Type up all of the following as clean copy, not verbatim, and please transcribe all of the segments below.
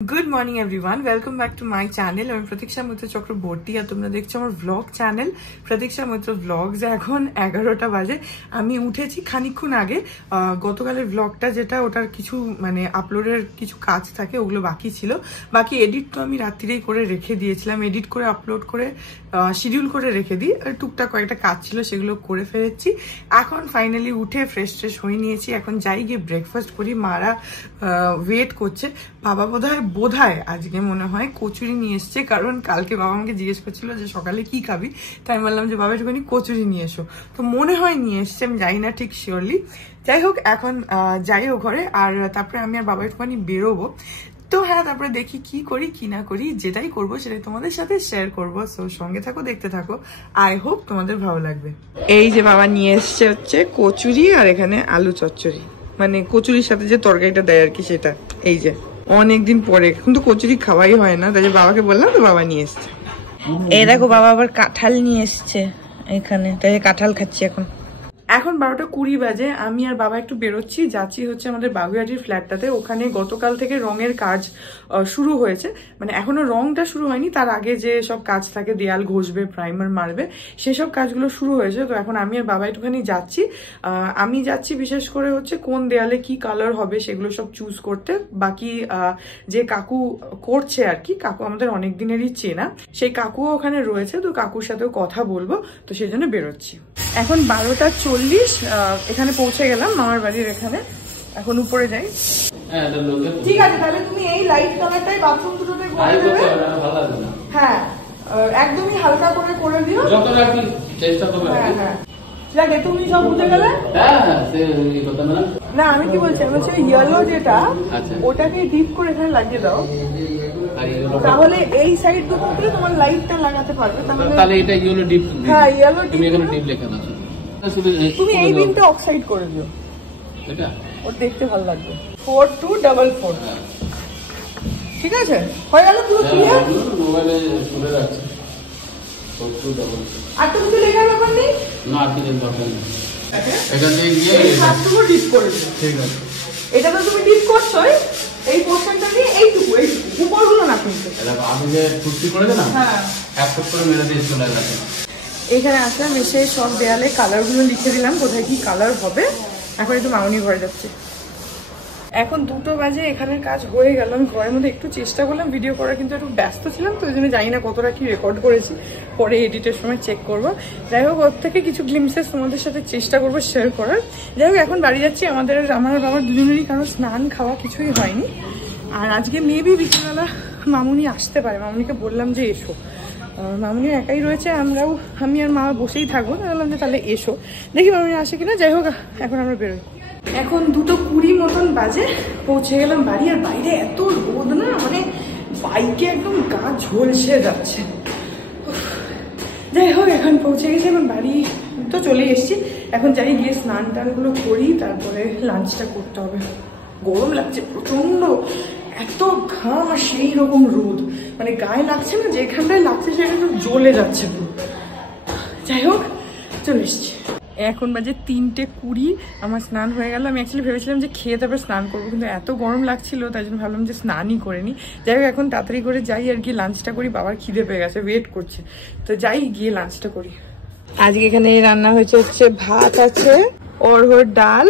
Good morning everyone, welcome back to my channel. আমি প্রতীক্ষা মৈত্র চক্রবর্তী আর তোমরা দেখছো আমার ব্লগ চ্যানেল প্রতীক্ষা মৈত্র ব্লগস। এখন 11টা বাজে। আমি উঠেছি খানিকক্ষণ আগে। গতকালের ব্লগটা যেটা ওটার কিছু মানে আপলোডের কিছু কাজ থাকে, ওগুলো বাকি ছিল। বাকি এডিট তো আমি রাত্রিরেই করে রেখে দিয়েছিলাম, এডিট করে আপলোড করে শিডিউল করে রেখে দিই। টুকটাক কয়েকটা কাজ ছিল, সেগুলো করে ফেলেছি। এখন ফাইনালি উঠে ফ্রেশ হয়ে নিয়েছি। এখন যাই গিয়ে ব্রেকফাস্ট করি। মারা ওয়েট করছে। বাবা বোধহয় আজকে মনে হয় কচুরি নিয়ে এসছে, কারণ কালকে বাবা আমাকে জিজ্ঞেস করছিল যে সকালে কি খাবি, তাই আমি বললাম যে বাবা একটুখানি কচুরি নিয়ে এসো, তো মনে হয় নিয়ে এসছে, আমি জানি না ঠিক শিওরলি। যাই হোক, এখন যাইও ঘরে, আর তারপরে আমি আর বাবা একটুখানি বেরোবো। তো হ্যাঁ, তারপরে দেখি কি করি কি না করি, যেটাই করবো সেটাই তোমাদের সাথে শেয়ার করবো। সো সঙ্গে থাকো, দেখতে থাকো। আই হোপ তোমাদের ভালো লাগবে। এই যে বাবা নিয়ে এসছে হচ্ছে কচুরি, আর এখানে আলু চচ্চড়ি, মানে কচুরির সাথে যে তরকারিটা দেয় আর কি, সেটা। এই যে অনেকদিন পরে কিন্তু কচুরি খাওয়াই হয় না, তাই বাবাকে বললাম, তো বাবা নিয়ে এসছে। এই দেখো, বাবা আবার কাঁঠাল নিয়ে এসছে এখানে, তাই কাঁঠাল খাচ্ছি এখন। এখন 12টা 20 বাজে। আমি আর বাবা একটু বেরোচ্ছি, যাচ্ছি হচ্ছে আমাদের বাগুইহাটির ফ্ল্যাটটাতে। ওখানে গতকাল থেকে রঙের কাজ শুরু হয়েছে, মানে এখনো রংটা শুরু হয়নি, তার আগে যে সব কাজ থাকে, দেয়াল ঘষবে, প্রাইমার মারবে, সেসব কাজগুলো শুরু হয়েছে। তো এখন আমি আর বাবা একটুখানি যাচ্ছি। আমি যাচ্ছি বিশেষ করে হচ্ছে কোন দেয়ালে কি কালার হবে সেগুলো সব চুজ করতে। বাকি যে কাকু করছে আর কি, কাকু আমাদের অনেক দিনেরই চেনা, সেই কাকুও ওখানে রয়েছে, তো কাকুর সাথেও কথা বলবো, তো সেই জন্য বেরোচ্ছি। এখন 12টা 40, এখানে পৌঁছে গেলাম মামার বাড়ির এখানে। এখন উপরে যাই। ঠিক আছে, তাহলে তুমি এই লাইট কালারটাই বাথরুম দুটোতে করে দেবে। হ্যাঁ, একদমই হালকা করে করে দিও। হ্যাঁ হ্যাঁ, ঠিক আছে, তুমি সব বুঝে গেলে। না, আমি কি বলছি, আমি বলছি ইয়েলো যেটা, ওটাকে ডিপ করে এখানে লাগিয়ে দাও, তাহলে এই সাইড দুটোতে তোমার লাইটটা লাগাতে পারবে। তাহলে এটা ইয়েলো ডিপ। হ্যাঁ, ইয়েলো ডিপ। তুমি এখানে ডিপ লেখা আছে, তুমি এই বিনটা অক্সাইড করে দিও, এটা ওর দেখতে ভালো লাগবে। 4244। ঠিক আছে, হয়ে গেল পুরো ক্লিয়ার। মোবাইলে শুনে রাখছি 4244। আর তো কিছু লেখার ব্যাপার নেই না, আর কিছু দরকার নেই। এটা দিয়ে গিয়ে সবটুকু ডিপ করে দিও। ঠিক আছে, এটা তো তুমি ডিপ করছো, এই পোরশনটা দিয়ে এইটুকু উপরগুলো না, কিন্তু আমি যে ফুটি করে দেব না, হ্যাঁ, এক ফুট করে মেরে দিয়ে চলে যাবে। এখানে আসলাম, এসে সব দেয়ালে কালারগুলো লিখে দিলাম, কোথায় কি কালার হবে। এখন একটু মামুনি ঘরে যাচ্ছি। এখন 2টো বাজে, এখানের কাজ হয়ে গেল। আমি ঘরের মধ্যে একটু চেষ্টা করলাম ভিডিও করার, কিন্তু একটু ব্যস্ত ছিলাম, তো ওই জন্য জানি না কতটা কি রেকর্ড করেছি, পরে এডিটের সময় চেক করবো। যাই হোক, ওর থেকে কিছু গ্লিমসেস তোমাদের সাথে চেষ্টা করবো শেয়ার করার। যাই হোক, এখন বাড়ি যাচ্ছি। আমার বাবার দুজনেরই কারো স্নান খাওয়া কিছুই হয়নি, আর আজকে মেবি বিকেলবেলা মামুনি আসতে পারে। মামুনিকে বললাম যে এসো, মামুনি একাই রয়েছে, আমি আর মা বসেই থাকবো, বললাম যে তাহলে এসো, দেখি মামুনি আসে কিনা। যাই হোক, এখন আমরা বেরোই। এখন 2:20 মতন বাজে, পৌঁছে গেলাম বাড়ি। আর বাইরে এত রোদ না, মানে বাইকে একদম গা ঝলসে যাচ্ছে। যাই হোক, এখন পৌঁছে গেছি, এখন বাড়ি তো চলে এসেছি। এখন যাই গিয়ে স্নান টানগুলো করি, তারপরে লাঞ্চটা করতে হবে। গরম লাগছে প্রচন্ড, এত ঘাম আর সেই রকম রোদ, মানে গায়ে লাগছে না, যেখানটায় লাগছে সেখানে তো জ্বলে যাচ্ছে পুরো। যাই হোক, চলে এসছি। এখন বাজে 3:20, আমার স্নান হয়ে গেল। আমি অ্যাকচুয়ালি ভেবেছিলাম যে খেয়ে তারপর স্নান করবো, কিন্তু এত গরম লাগছিল, তাই জন্য ভাবলাম যে স্নানই করে নিই। যাই হোক, এখন তাড়াতাড়ি করে যাই আর কি লাঞ্চটা করি। বাবার খিদে পেয়ে গেছে, ওয়েট করছে, তো যাই গিয়ে লাঞ্চটা করি। আজকে এখানে রান্না হয়েছে হচ্ছে ভাত আছে, অড়হর ডাল,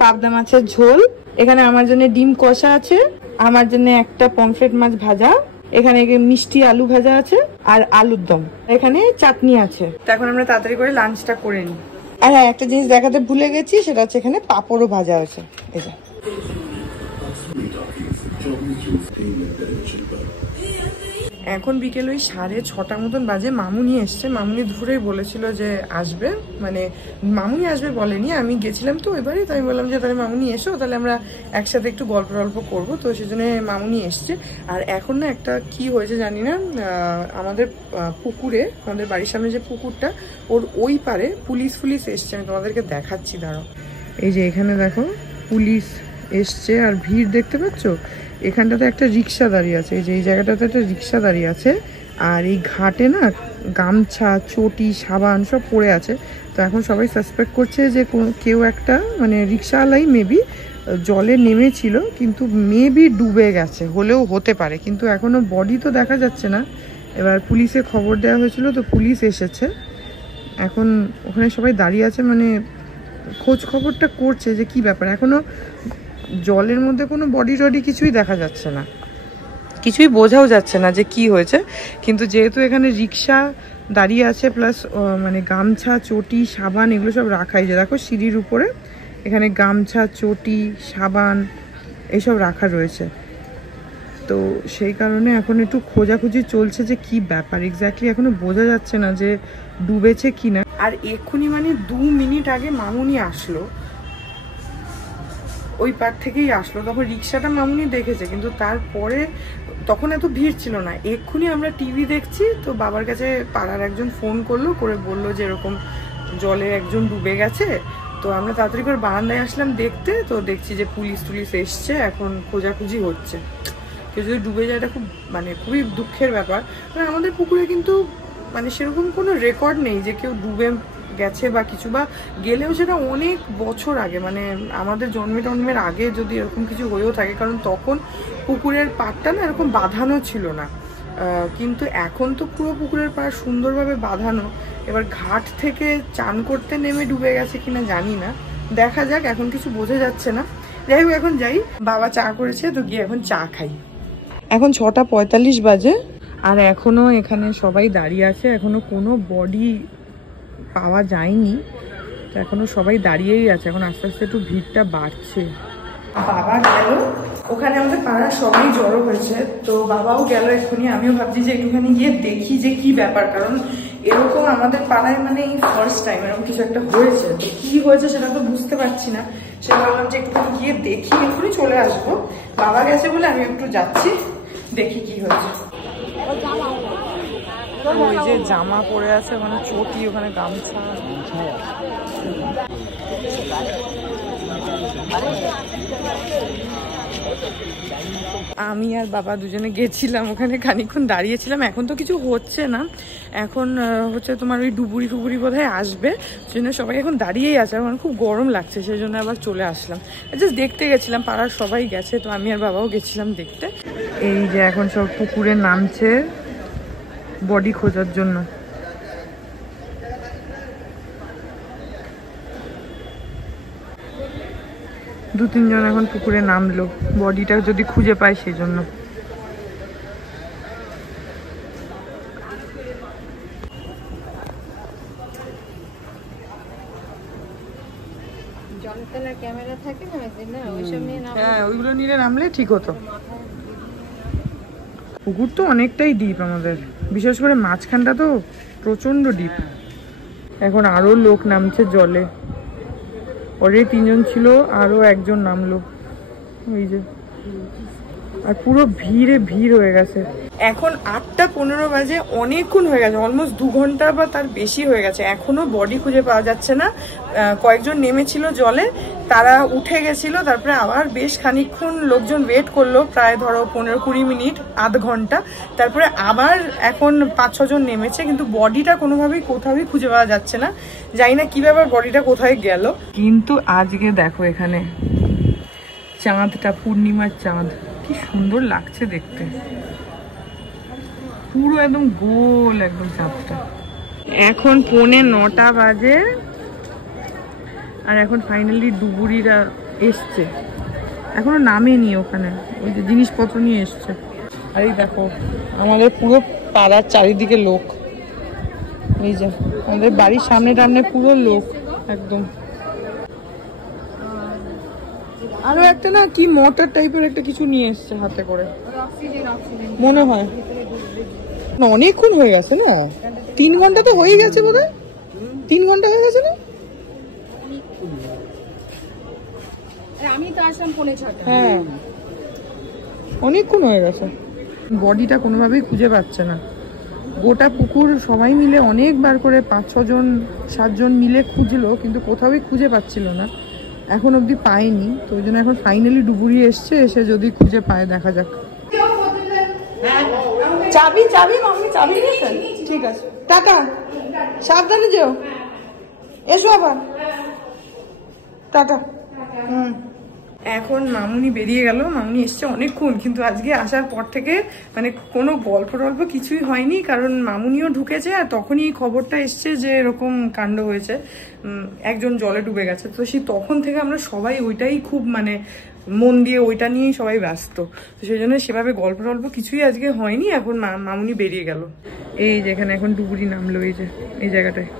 পাবদা মাছের ঝোল, এখানে আমার জন্য ডিম কষা আছে, আমার জন্য একটা পমফ্রেট মাছ ভাজা, এখানে মিষ্টি আলু ভাজা আছে, আর আলুর দম, এখানে চাটনি আছে। তো এখন আমরা তাড়াতাড়ি করে লাঞ্চটা করে নিই। আর হ্যাঁ, একটা জিনিস দেখাতে ভুলে গেছি, সেটা হচ্ছে এখানে পাঁপড়ও ভাজা আছে। এই যে এখন বিকেল ওই 6:30 মতন বাজে। মামুনি এসছে। মামুনি ধরেই বলেছিল যে আসবে, মানে মামুনি আসবে বলেনি, আমি গেছিলাম তো এবারে, তো আমি বললাম যে তাহলে মামুনি এসো, তাহলে আমরা একসাথে একটু গল্প করবো, তো সেজন্য মামুনি এসছে। আর এখন না একটা কি হয়েছে জানি না, আমাদের পুকুরে, আমাদের বাড়ির সামনে যে পুকুরটা, ওর ওই পারে পুলিশ এসছে। আমি তোমাদেরকে দেখাচ্ছি, দাঁড়াও। এই যে এখানে দেখো পুলিশ এসছে, আর ভিড় দেখতে পাচ্ছ। এখানটাতে একটা রিক্সা দাঁড়িয়ে আছে, এই যে এই জায়গাটাতে একটা রিক্সা দাঁড়িয়ে আছে, আর এই ঘাটে না গামছা, চটি, সাবান সব পড়ে আছে। তো এখন সবাই সাসপেক্ট করছে যে কেউ একটা, মানে রিক্সাওয়ালাই মেবি জলে নেমেছিল, কিন্তু মেবি ডুবে গেছে, হলেও হতে পারে, কিন্তু এখনো বডি তো দেখা যাচ্ছে না। এবার পুলিশে খবর দেওয়া হয়েছিল, তো পুলিশ এসেছে, এখন ওখানে সবাই দাঁড়িয়ে আছে, মানে খোঁজ খবরটা করছে যে কি ব্যাপার। এখনো জলের মধ্যে কোনো বডি টডি কিছুই দেখা যাচ্ছে না, কিছুই বোঝাও যাচ্ছে না যে কি হয়েছে। কিন্তু যেহেতু এখানে রিক্সা দাঁড়িয়ে আছে, প্লাস মানে গামছা, চটি, সাবান এগুলো সব রাখাই, যে দেখো সিঁড়ির উপরে এখানে গামছা, চটি, সাবান এইসব রাখা রয়েছে। তো সেই কারণে এখন একটু খোঁজাখুঁজি চলছে যে কি ব্যাপার এক্স্যাক্টলি, এখনো বোঝা যাচ্ছে না যে ডুবেছে কি না। আর এক্ষুনি মানে 2 মিনিট আগে মামুনি আসলো, ওই পার থেকেই আসলো, তখন রিক্সাটা মামুনি দেখেছে, কিন্তু তারপরে তখন এত ভিড় ছিল না। এক্ষুনি আমরা টিভি দেখছি, তো বাবার কাছে পাড়ার একজন ফোন করলো, করে বললো যে এরকম জলে একজন ডুবে গেছে। তো আমরা তাড়াতাড়ি করে বারান্দায় আসলাম দেখতে, তো দেখছি যে পুলিশ টুলিশ এসছে, এখন খোঁজাখুঁজি হচ্ছে। কেউ যদি ডুবে যায় এটা খুব মানে খুবই দুঃখের ব্যাপার। মানে আমাদের পুকুরে কিন্তু মানে সেরকম কোনো রেকর্ড নেই যে কেউ ডুবে গেছে বা কিছু, বা গেলেও সেটা অনেক বছর আগে, মানে আমাদের জন্মের আগে যদি এরকম কিছু হয়েও থাকে, কারণ তখন পুকুরের পাড়টা না এরকম বাঁধানো ছিল না। কিন্তু এখন তো পুরো পুকুরের পাড় সুন্দরভাবে বাঁধানো। এবার ঘাট থেকে চান করতে নেমে ডুবে গেছে কিনা জানি না, দেখা যাক, এখন কিছু বোঝা যাচ্ছে না। যাই হোক এখন যাই, বাবা চা করেছে, তো গিয়ে এখন চা খাই। এখন 6:45 বাজে, আর এখনো এখানে সবাই দাঁড়িয়ে আছে, এখনো কোনো বডি পাওয়া যায়নি, তো এখনো সবাই দাঁড়িয়েই আছে। এখন আস্তে আস্তে একটু ভিড়টা বাড়ছে। বাবা গেল, ওখানে আমাদের পাড়ার সবাই জড়ো হয়েছে, তো বাবাও গেল এক্ষুনি। আমিও ভাবছি যে একটুখানি গিয়ে দেখি যে কি ব্যাপার, কারণ এরকম আমাদের পাড়ায় মানে এই ফার্স্ট টাইম এরকম কিছু একটা হয়েছে। তো কি হয়েছে সেটা তো বুঝতে পারছি না, সেটা ভাবলাম যে একটুখানি গিয়ে দেখি, এক্ষুনি চলে আসবো। বাবা গেছে বলে আমি একটু যাচ্ছি, দেখি কি হয়েছে। ওই যে জামা পরে আছে, ওখানে চটি, ওখানে গামছা। আমি আর বাবা দুজনে গেছিলাম ওখানে, খানিকক্ষণ দাঁড়িয়েছিলাম। এখন তো কিছু হচ্ছে না, এখন হচ্ছে তোমার ওই ডুবুরি ফুবুরি বোধহয় আসবে, সেজন্য সবাই এখন দাঁড়িয়েই আছে। আমার খুব গরম লাগছে, সেই জন্য আবার চলে আসলাম। জাস্ট দেখতে গেছিলাম, পাড়ার সবাই গেছে, তো আমি আর বাবাও গেছিলাম দেখতে। এই যে এখন সব পুকুরে নামছে বডি খোঁজার জন্য। দু তিনজন এখন পুকুরে নামলো বডিটা যদি খুঁজে পায় সেই জন্য। হ্যাঁ, ওইগুলো নিয়ে নামলে ঠিক হতো। পুকুর তো অনেকটাই ডিপ আমাদের, বিশেষ করে মাঝখানটা তো প্রচন্ড ডিপ। এখন আরো লোক নামছে জলে, অলরেডি 3 জন ছিল, আরো একজন নামলো ওই যে। আর পুরো ভিড়ে ভিড় হয়ে গেছে। এখন 8:15 বাজে, অনেকক্ষণ হয়ে গেছে, অলমোস্ট 2 ঘন্টা বা তার বেশি হয়ে গেছে, এখনো বডি খুঁজে পাওয়া যাচ্ছে না। কয়েকজন নেমেছিল জলে, তারা উঠে গেছিল, তারপরে আবার বেশ খানিকক্ষণ লোকজন ওয়েট করলো, প্রায় ধরো 15-20 মিনিট, আধ ঘন্টা। তারপরে আবার এখন 5-6 জন নেমেছে, কিন্তু বডিটা কোনোভাবেই কোথাওই খুঁজে পাওয়া যাচ্ছে না। জানি না কি ব্যাপার, বডিটা কোথায় গেল। কিন্তু আজকে দেখো এখানে চাঁদটা, পূর্ণিমার চাঁদ, কি সুন্দর লাগছে দেখতে, পুরো একদম গোল একদম চাঁদটা। এখন 9:45 বাজে, আর এখন ফাইনালি ডুবুরিরা এসছে, এখনো নামেনি ওখানে, ওই যে জিনিসপত্র নিয়ে এসছে। আর এই দেখো আমাদের পুরো পাড়ার চারিদিকে লোক, এই যে আমাদের বাড়ির সামনে টামনে পুরো লোক একদম। আরো একটা না কি মোটর টাইপের একটা কিছু নিয়ে এসছে হাতে করে, মনে হয়। অনেকক্ষণ হয়ে গেছে না, 3 ঘন্টা তো হয়ে গেছে বোধহয়, 3 ঘন্টা হয়ে গেছে না? হ্যাঁ, অনেকক্ষণ হয়ে গেছে। বডিটা কোনোভাবেই খুঁজে পাচ্ছে না, গোটা পুকুর সবাই মিলে অনেকবার করে 5-6 জন 7 জন মিলে খুঁজলো, কিন্তু কোথাওই খুঁজে পাচ্ছিল না, এখন অবধি পায়নি। তো ওই জন্য এখন ফাইনালি ডুবুরি এসছে, এসে যদি খুঁজে পায় দেখা যাক। চাবি চাবি মাম্মি চাবি নিয়েছেন? ঠিক আছে, টাটা, সাবধানে যেও, এসো আবার, টাটা। এখন মামুনি বেরিয়ে গেল, মামুনি এসছে অনেকক্ষণ, কিন্তু আজকে আসার পর থেকে মানে কোনো গল্প টল্প কিছুই হয়নি, কারণ মামুনিও ঢুকেছে আর তখনই খবরটা এসছে যে এরকম কাণ্ড হয়েছে, একজন জলে ডুবে গেছে। তো সেই তখন থেকে আমরা সবাই ওইটাই খুব মানে মন দিয়ে ওইটা নিয়েই সবাই ব্যস্ত, তো সেই জন্য সেভাবে গল্প টল্প কিছুই আজকে হয়নি। এখন মামুনি বেরিয়ে গেল, এই যেখানে এখন ডুবুরি নামলো, এই যে এই জায়গাটায়,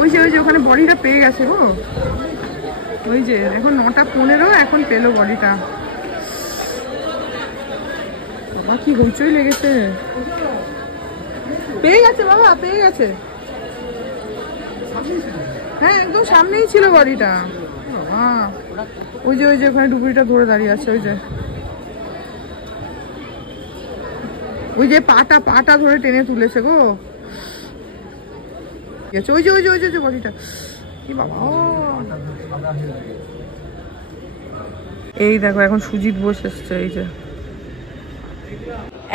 ওই যে ওখানে বডিটা পেয়ে গেছে গো, ওই যে এখন 9:15 এখন পেলো বডিটা। বাবা কি হইচই লেগেছে, পেয়ে গেছে বাবা, পেয়ে গেছে, হ্যাঁ একদম সামনেই ছিল বডিটা। বাবা ওই যে ওখানে ডুবুরিটা ধরে দাঁড়িয়ে আছে, ওই যে পাটা ধরে টেনে তুলেছে গো, ওই যে বডিটা। বাবা এই দেখো এখন সুজিত বোস এসছে, এই যে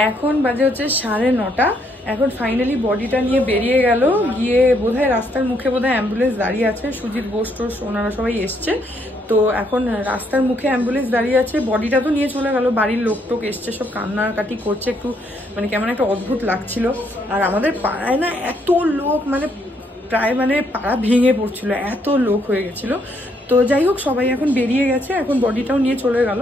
এখন বাজে হচ্ছে 9:30। এখন ফাইনালি বডিটা নিয়ে বেরিয়ে গেল, গিয়ে বোধহয় রাস্তার মুখে বোধহয় অ্যাম্বুলেন্স দাঁড়িয়ে আছে, সুজিত বোস টোস ওনারা সবাই এসছে, তো এখন রাস্তার মুখে অ্যাম্বুলেন্স দাঁড়িয়ে আছে। বডিটা তো নিয়ে চলে গেল, বাড়ির লোক টোক এসছে, সব কান্নাকাটি করছে, একটু মানে কেমন একটা অদ্ভুত লাগছিল। আর আমাদের পাড়ায় না এত লোক, মানে প্রায় মানে পাড়া ভেঙে পড়ছিল, এত লোক হয়ে গেছিল। তো যাই হোক সবাই এখন বেরিয়ে গেছে, এখন বডিটাও নিয়ে চলে গেল।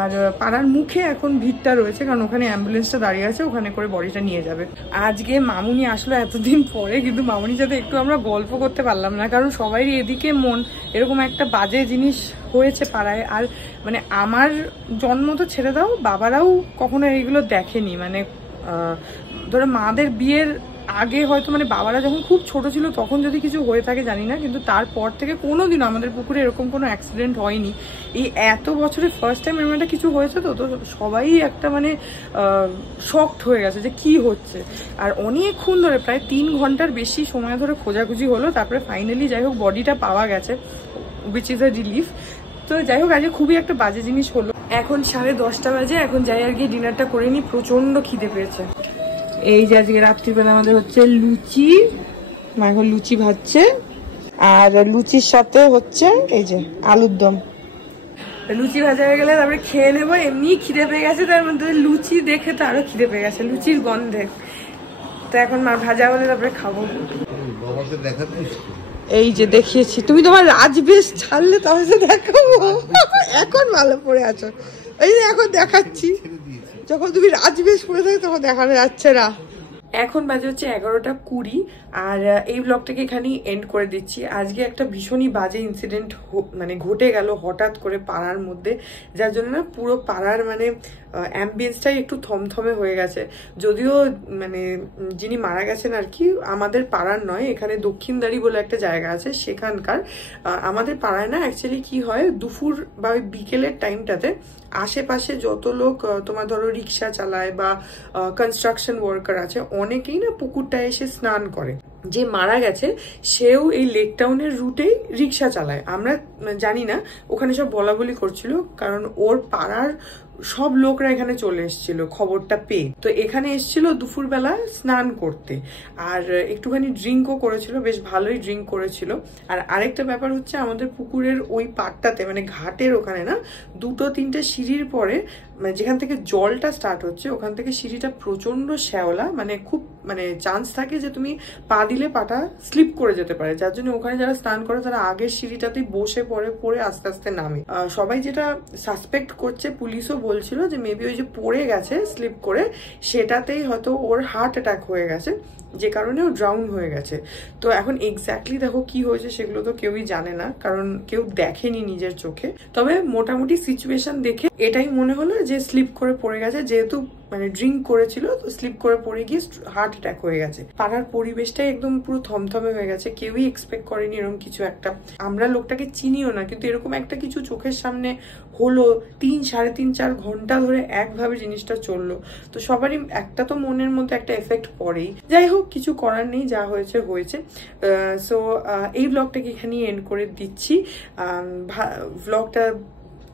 আর পাড়ার মুখে এখন ভিড়টা রয়েছে, কারণ ওখানে অ্যাম্বুলেন্সটা দাঁড়িয়ে আছে, ওখানে করে বডিটা নিয়ে যাবে। আজকে মামুনি আসলো এতদিন পরে, কিন্তু মামুনির সাথে একটু আমরা গল্প করতে পারলাম না, কারণ সবারই এদিকে মন, এরকম একটা বাজে জিনিস হয়েছে পাড়ায়। আর মানে আমার জন্ম তো ছেড়ে দাও, বাবারাও কখনো এইগুলো দেখেনি, মানে ধরো মাদের বিয়ের আগে হয়তো মানে বাবারা যখন খুব ছোট ছিল তখন যদি কিছু হয়ে থাকে জানি না, কিন্তু তারপর থেকে কোনোদিনও আমাদের পুকুরে এরকম কোনো অ্যাক্সিডেন্ট হয়নি। এই এত বছরে ফার্স্ট টাইম এরকম একটা কিছু হয়েছে, তো সবাই একটা মানে শকড হয়ে গেছে যে কি হচ্ছে। আর অনেকক্ষণ ধরে প্রায় 3 ঘন্টার বেশি সময় ধরে খোঁজাখুঁজি হলো, তারপরে ফাইনালি যাই হোক বডিটা পাওয়া গেছে, উইচ ইজ আ রিলিফ। তো যাই হোক আজকে খুবই একটা বাজে জিনিস হলো। এখন 10:30 বাজে, এখন যাই আর কি ডিনারটা করে নিই, প্রচন্ড খিদে পেয়েছে। এই যে আজকে রাত্রিবেলা আমাদের হচ্ছে লুচি, মা এখন লুচি ভাজছে, আর লুচির সাথে হচ্ছে এই যে আলুর দম। লুচি ভাজা হয়ে গেলে তারপরে খেয়ে নেবো, এমনি খিদে পেয়ে গেছে, তার মধ্যে লুচি দেখে তো আরো খিদে পেয়ে গেছে লুচির গন্ধে। তো এখন মা ভাজা হলে তারপরে খাবো। এই যে দেখিয়েছি, তুমি তোমার রাজবেশ ছাড়লে তাহলে দেখাবো, এখন ভালো পড়ে আছো, এই যে এখন দেখাচ্ছি, যখন তুমি রাজবেশ পরে থাকো তখন দেখানো যাচ্ছে না। এখন বাজে হচ্ছে 11:20, আর এই ব্লগটাকে এখানেই এন্ড করে দিচ্ছি। আজকে একটা ভীষণই বাজে ইনসিডেন্ট মানে ঘটে গেল হঠাৎ করে পাড়ার মধ্যে, যার জন্য না পুরো পাড়ার মানে অ্যাম্বিয়েন্সটাই একটু থমথমে হয়ে গেছে। যদিও মানে যিনি মারা গেছেন আর কি আমাদের পাড়ার নয়, এখানে দক্ষিণদারি বলে একটা জায়গা আছে সেখানকার। আমাদের পাড়ায় না অ্যাকচুয়ালি কি হয়, দুপুর বা বিকেলের টাইমটাতে আশেপাশে যত লোক তোমার ধরো রিক্সা চালায় বা কনস্ট্রাকশন ওয়ার্কার আছে, অনেকেই না পুকুরটা এসে স্নান করে। যে মারা গেছে সেও এই লেক টাউনের রুটেই রিক্সা চালায়, আমরা জানি না, ওখানে সব বলা বলি করছিল, কারণ ওর পাড়ার সব লোকরা এখানে চলে এসেছিল খবরটা পেয়ে। তো এখানে এসেছিল দুপুরবেলা স্নান করতে, আর একটুখানি ড্রিঙ্কও করেছিল, বেশ ভালোই ড্রিঙ্ক করেছিল। আর আরেকটা ব্যাপার হচ্ছে আমাদের পুকুরের ওই পাড়টাতে মানে ঘাটের ওখানে না 2-3টে সিঁড়ির পরে, মানে যেখান থেকে জলটা স্টার্ট হচ্ছে ওখান থেকে সিঁড়িটা প্রচন্ড শ্যাওলা, মানে খুব মানে চান্স থাকে যে তুমি পা দিলে পাটা স্লিপ করে যেতে পারে, যার জন্য ওখানে যারা স্নান করে তারা আগের সিঁড়িটাতেই বসে পড়ে আস্তে আস্তে নামে। সবাই যেটা সাসপেক্ট করছে, পুলিশও বলছিল যে মেবি ওই যে পড়ে গেছে স্লিপ করে, সেটাতেই হয়তো ওর হার্ট অ্যাটাক হয়ে গেছে, যে কারণে ও ড্রাউন হয়ে গেছে। তো এখন এক্স্যাক্টলি দেখো কি হয়েছে সেগুলো তো কেউই জানে না, কারণ কেউ দেখেনি নিজের চোখে। তবে মোটামুটি সিচুয়েশন দেখে এটাই মনে হলো যে স্লিপ করে পড়ে গেছে, যেহেতু মানে ড্রিঙ্ক করেছিল তো স্লিপ করে পড়ে গিয়ে হার্ট অ্যাটাক হয়ে গেছে। পাড়ার পরিবেশটাই একদম পুরো থমথমে হয়ে গেছে, কেউই এক্সপেক্ট করেনি এরকম কিছু একটা। আমরা লোকটাকে চিনিও না, কিন্তু এরকম একটা কিছু চোখের সামনে হলো, 3-4.5 ঘন্টা ধরে একভাবে জিনিসটা চললো, তো সবারই একটা তো মনের মধ্যে একটা এফেক্ট পড়েই। যাই হোক কিছু করার নেই, যা হয়েছে হয়েছে। সো এই ব্লগটাকে এখানেই এন্ড করে দিচ্ছি। ব্লগটা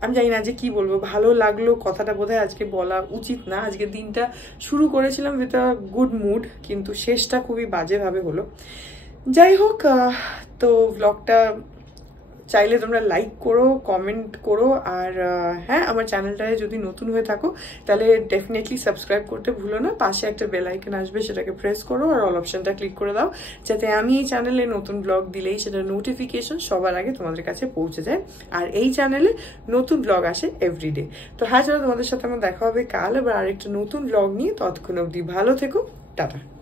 আমি জানি না যে কি বলবো, ভালো লাগলো কথাটা বোধহয় আজকে বলা উচিত না। আজকে দিনটা শুরু করেছিলাম উইথ আ গুড মুড, কিন্তু শেষটা খুবই বাজেভাবে হলো। যাই হোক, তো ব্লগটা চাইলে তোমরা লাইক করো, কমেন্ট করো, আর হ্যাঁ আমার চ্যানেলটায় যদি নতুন হয়ে থাকো তাহলে ডেফিনেটলি সাবস্ক্রাইব করতে ভুলো না। পাশে একটা বেল আইকন আসবে, সেটাকে প্রেস করো আর অল অপশনটা ক্লিক করে দাও, যাতে আমি এই চ্যানেলে নতুন ব্লগ দিলেই সেটা নোটিফিকেশন সবার আগে তোমাদের কাছে পৌঁছে যায়। আর এই চ্যানেলে নতুন ব্লগ আসে এভরিডে। তো হ্যাঁ চলো, তোমাদের সাথে আমার দেখা হবে কাল আবার আরেকটা নতুন ব্লগ নিয়ে। ততক্ষণ অবধি ভালো থেকো, টাটা।